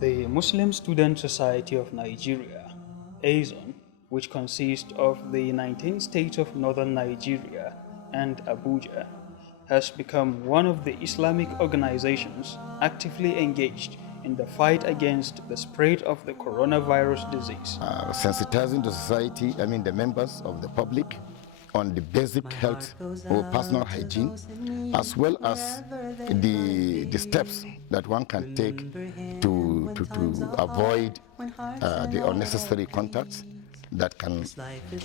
The Muslim Student Society of Nigeria, ASUN, which consists of the 19 states of northern Nigeria and Abuja, has become one of the Islamic organizations actively engaged in the fight against the spread of the coronavirus disease. Sensitizing the society, the members of the public, on the basic health or personal hygiene, as well as the steps that one can take to avoid the unnecessary contacts that can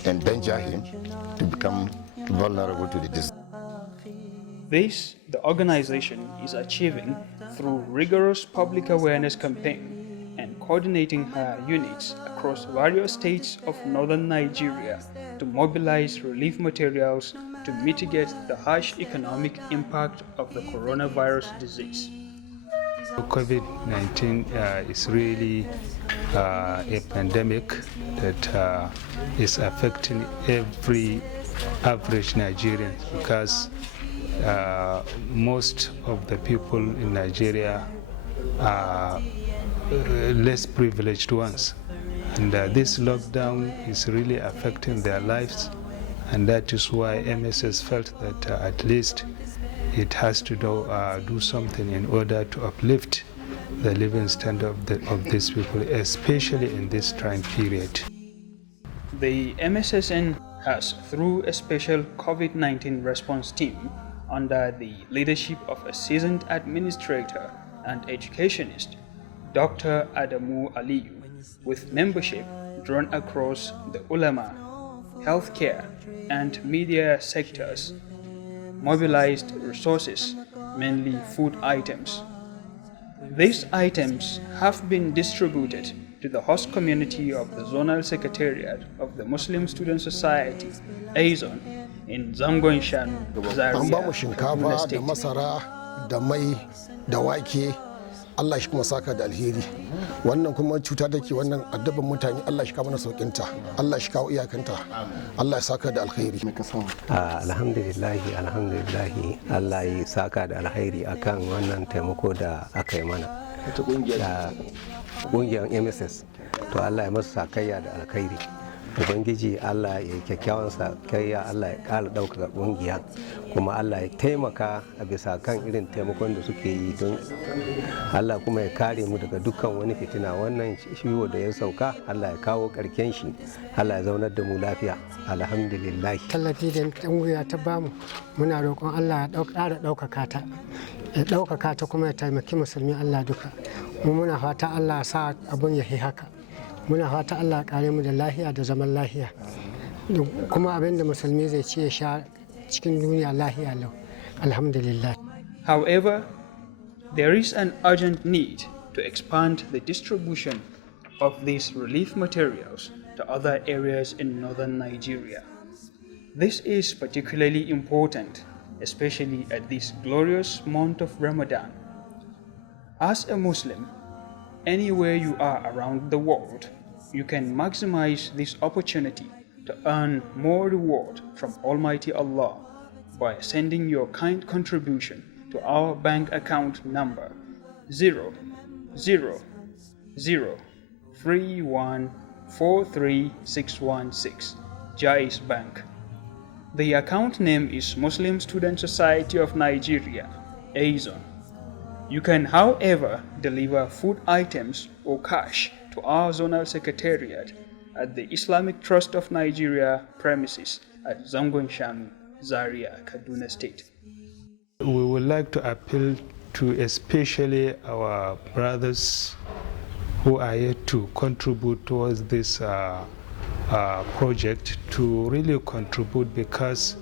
endanger him to become vulnerable to the disease. This, the organization is achieving through rigorous public awareness campaign and coordinating her units across various states of northern Nigeria to mobilize relief materials to mitigate the harsh economic impact of the coronavirus disease. COVID-19 is really a pandemic that is affecting every average Nigerian, because most of the people in Nigeria are less privileged ones, and this lockdown is really affecting their lives, and that is why MSS felt that at least it has to do something in order to uplift the living standard of these people, especially in this trying period. The MSSN has, through a special COVID-19 response team under the leadership of a seasoned administrator and educationist, Dr. Adamu Aliyu, with membership drawn across the ulama, healthcare, and media sectors, mobilized resources, mainly food items. These items have been distributed to the host community of the Zonal Secretariat of the Muslim Student Society, ASUN, in Zangon Shanu, Zaria, Kaduna State. Masara da mai da wake, Allah shi kuma saka da alheri. Wannan kuma cuta take wannan addaban mutane, Allah shi kawo mana saukinta, Allah shi kawo iyakanta, Allah ya saka da alheri. Alhamdulillah, Allah ya saka da alheri akan wannan taimako da aka yi mana. Da ƙungiyar MSS, to Allah ya masu sakayya da alkhairi. Ubangiji Allah ya kyakkyawan sakayya, Allah ya ƙara ɗaukaka ƙungiya, kuma Allah ya taimaka a bisa kan irin taimakon da suke yi, don Allah kuma ya kare mu daga dukkan wani fitina. Wannan ciwo da ya sauka, Allah ya kawo ƙarshen shi, Allah ya zaunar da mu lafiya. Alhamdulillah. Tallafi da ƙungiya ta bamu, muna roƙon Allah ya ƙara ɗaukaka ta, ya ɗaukaka ta kuma ya taimaki musulmi Allah duka. Mu muna fata Allah ya sa abun ya yi haka. Muna fata Allah ya kare mu da lahiya da zaman lahiya, kuma abin da musulmi zai ci ya sha cikin duniya lahiya lau. Alhamdulillah. However, there is an urgent need to expand the distribution of these relief materials to other areas in northern Nigeria. This is particularly important, especially at this glorious month of Ramadan. As a Muslim, anywhere you are around the world, you can maximize this opportunity to earn more reward from Almighty Allah by sending your kind contribution to our bank account number 00031436616, Jais Bank. The account name is Muslim Student Society of Nigeria, ASUN. You can, however, deliver food items or cash to our Zonal Secretariat at the Islamic Trust of Nigeria premises at Zangon Shanu, Zaria, Kaduna State. We would like to appeal to especially our brothers who are yet to contribute towards this project to really contribute, because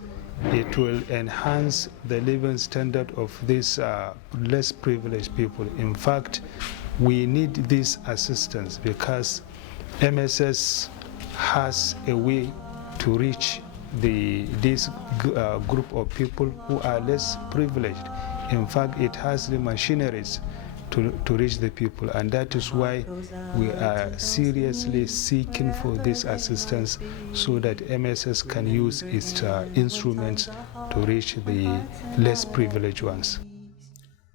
it will enhance the living standard of these less privileged people. In fact, we need this assistance because MSS has a way to reach this group of people who are less privileged. In fact, it has the machineries to reach the people, and that is why we are seriously seeking for this assistance so that MSS can use its instruments to reach the less privileged ones.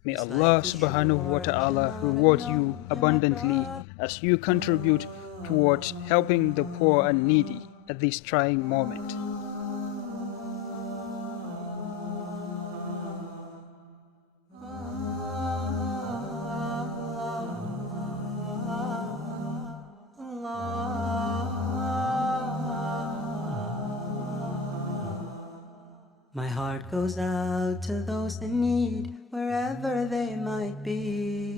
May Allah subhanahu wa ta'ala reward you abundantly as you contribute towards helping the poor and needy at this trying moment. My heart goes out to those in need, wherever they might be.